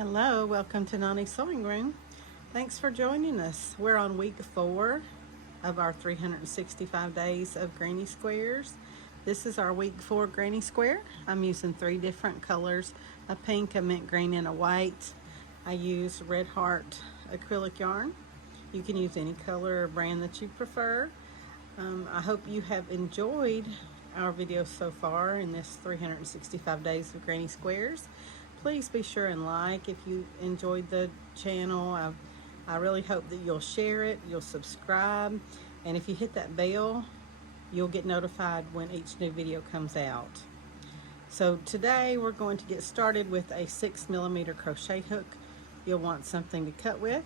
Hello, welcome to Nani's Sewing Room. Thanks for joining us. We're on week 4 of our 365 days of granny squares. This is our week 4 granny square. I'm using 3 different colors, a pink, a mint green, and a white. I use Red Heart acrylic yarn. You can use any color or brand that you prefer. I hope you have enjoyed our videos so far in this 365 days of granny squares. Please be sure and like if you enjoyed the channel. I really hope that you'll share it, you'll subscribe, and if you hit that bell, you'll get notified when each new video comes out. So today we're going to get started with a 6mm crochet hook. You'll want something to cut with.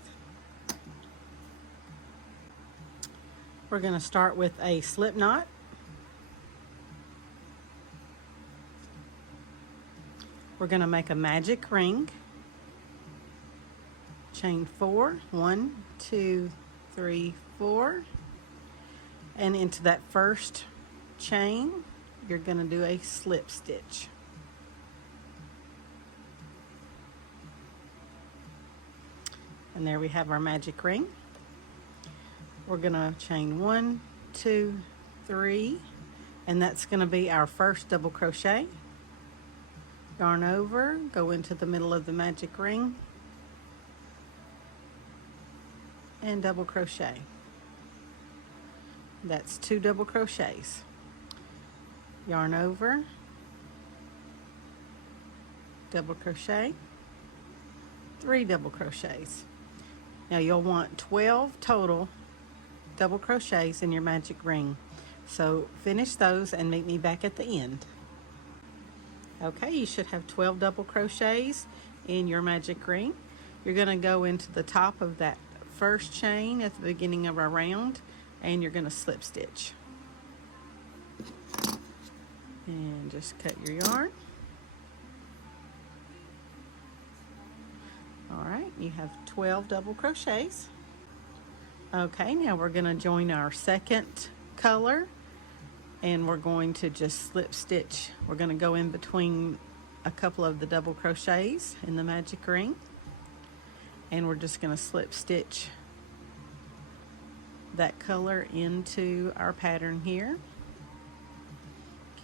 We're going to start with a slip knot. We're going to make a magic ring. Chain 4, 1, 2, 3, 4, and into that first chain you're going to do a slip stitch. And there we have our magic ring. We're going to chain 1, 2, 3, and that's going to be our first double crochet. Yarn over, go into the middle of the magic ring, and double crochet. That's 2 double crochets. Yarn over, double crochet, 3 double crochets. Now you'll want 12 total double crochets in your magic ring. So finish those and meet me back at the end. Okay, you should have 12 double crochets in your magic ring. You're going to go into the top of that first chain at the beginning of our round, and you're going to slip stitch. And just cut your yarn. Alright, you have 12 double crochets. Okay, now we're going to join our second color, and we're going to just slip stitch. We're going to go in between a couple of the double crochets in the magic ring, and we're just going to slip stitch that color into our pattern here.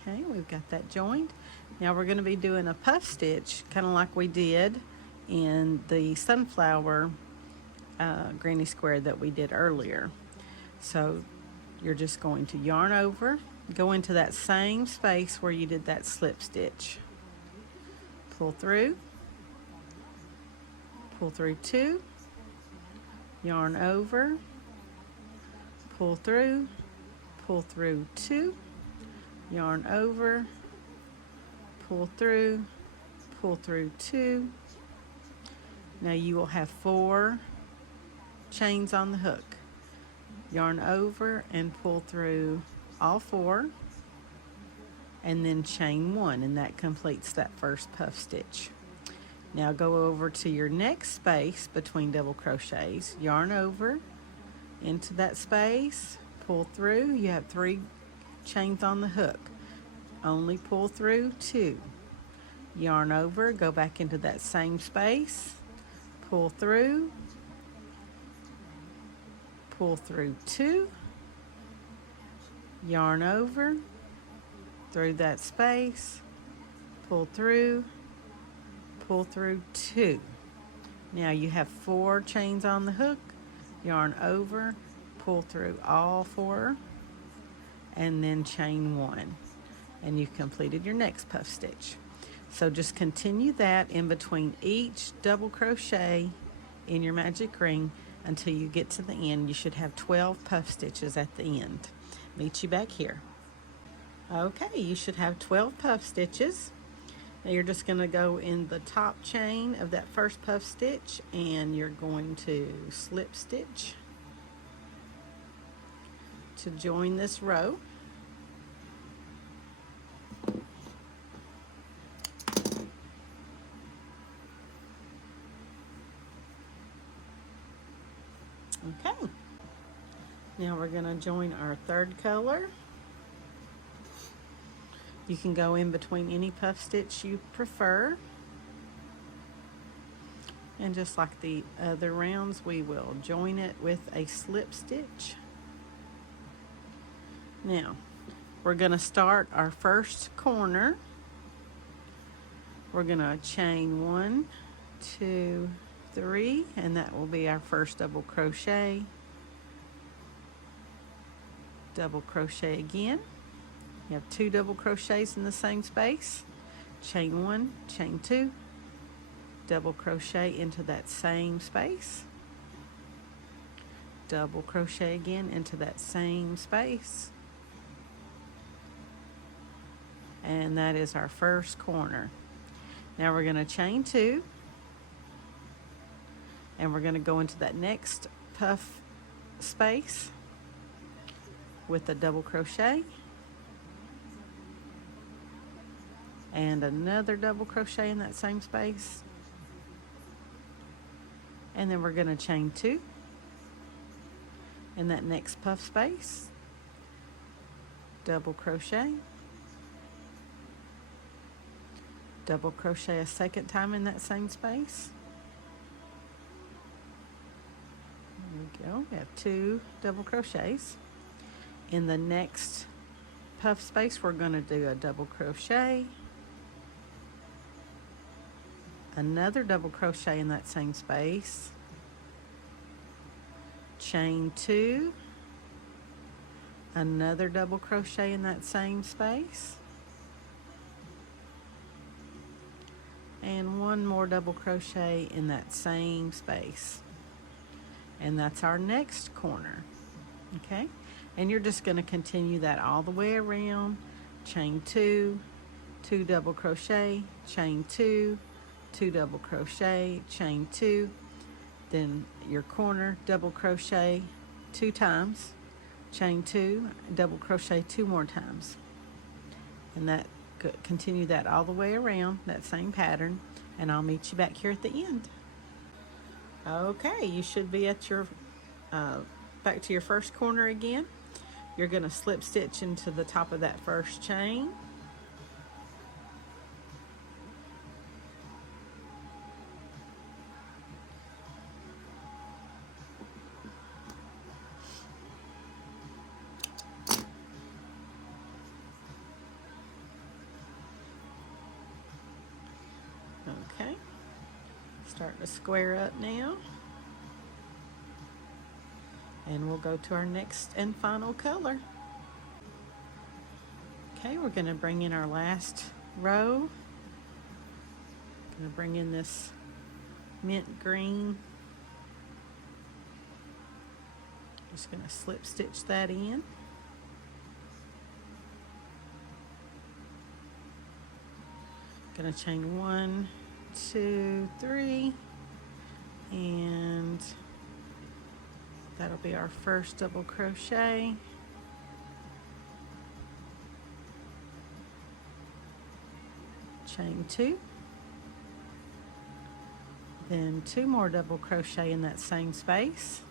Okay, we've got that joined. Now we're going to be doing a puff stitch, kind of like we did in the sunflower granny square that we did earlier. So you're just going to yarn over, go into that same space where you did that slip stitch, pull through 2, yarn over, pull through 2, yarn over, pull through 2. Now you will have 4 chains on the hook. Yarn over and pull through all 4, and then chain 1, and that completes that first puff stitch. Now go over to your next space between double crochets, yarn over into that space, pull through. You have 3 chains on the hook, only pull through 2, yarn over, go back into that same space, pull through 2, yarn over through that space, pull through 2. Now you have 4 chains on the hook, yarn over, pull through all 4, and then chain 1, and you've completed your next puff stitch. So just continue that in between each double crochet in your magic ring until you get to the end. You should have 12 puff stitches at the end. Meet you back here. Okay, you should have 12 puff stitches. Now you're just going to go in the top chain of that first puff stitch, and you're going to slip stitch to join this row. Okay, now we're going to join our third color. You can go in between any puff stitch you prefer. And just like the other rounds, we will join it with a slip stitch. Now, we're going to start our first corner. We're going to chain 1, 2, 3, and that will be our first double crochet. Double crochet again. You have 2 double crochets in the same space. Chain 1, chain 2, double crochet into that same space. Double crochet again into that same space. And that is our first corner. Now we're going to chain 2, and we're going to go into that next puff space with a double crochet and another double crochet in that same space, and then we're going to chain 2 in that next puff space, double crochet, double crochet a second time in that same space. There we go. We have 2 double crochets. In the next puff space, we're going to do a double crochet, another double crochet in that same space, chain 2, another double crochet in that same space, and 1 more double crochet in that same space. And that's our next corner. Okay, and you're just going to continue that all the way around. Chain 2, 2 double crochet, chain 2, 2 double crochet, chain 2, then your corner, double crochet 2 times, chain 2, double crochet 2 more times, and that continue that all the way around, that same pattern, and I'll meet you back here at the end. Okay, you should be at your back to your first corner again. You're going to slip stitch into the top of that first chain. Okay, starting to square up now. And we'll go to our next and final color. Okay, we're going to bring in our last row. Going to bring in this mint green. Just going to slip stitch that in. Going to chain 1, 2, 3, and that'll be our first double crochet. Chain 2, then 2 more double crochet in that same space.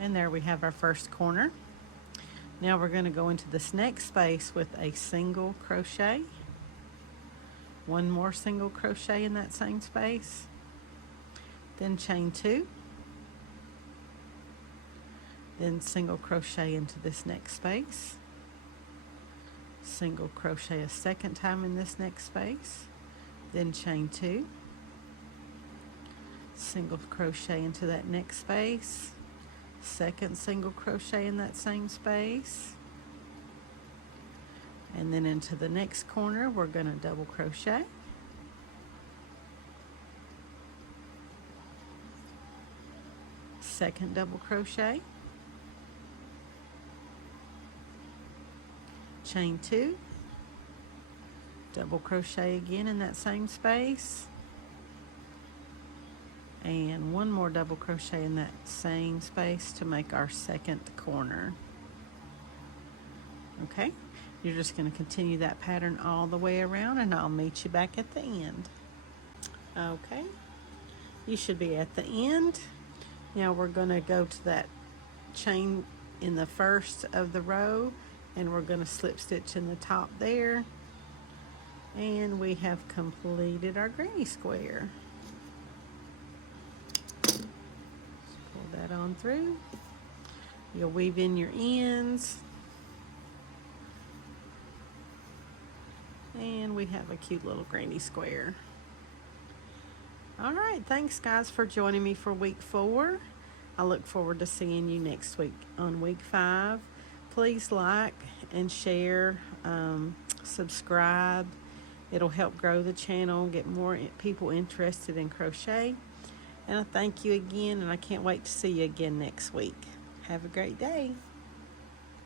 And there we have our first corner. Now we're going to go into this next space with a single crochet. 1 more single crochet in that same space, then chain 2, then single crochet into this next space, single crochet a second time in this next space, then chain 2, single crochet into that next space, second single crochet in that same space, and then into the next corner we're going to double crochet, second double crochet, chain 2, double crochet again in that same space, and 1 more double crochet in that same space to make our second corner. Okay, you're just going to continue that pattern all the way around, and I'll meet you back at the end. Okay, you should be at the end. Now we're going to go to that chain in the first of the row and we're going to slip stitch in the top there, and we have completed our granny square. Just pull that on through. You'll weave in your ends, and we have a cute little granny square. All right, thanks guys for joining me for week 4. I look forward to seeing you next week on week 5. Please like and share, subscribe. It'll help grow the channel, get more people interested in crochet. And I thank you again, and I can't wait to see you again next week. Have a great day.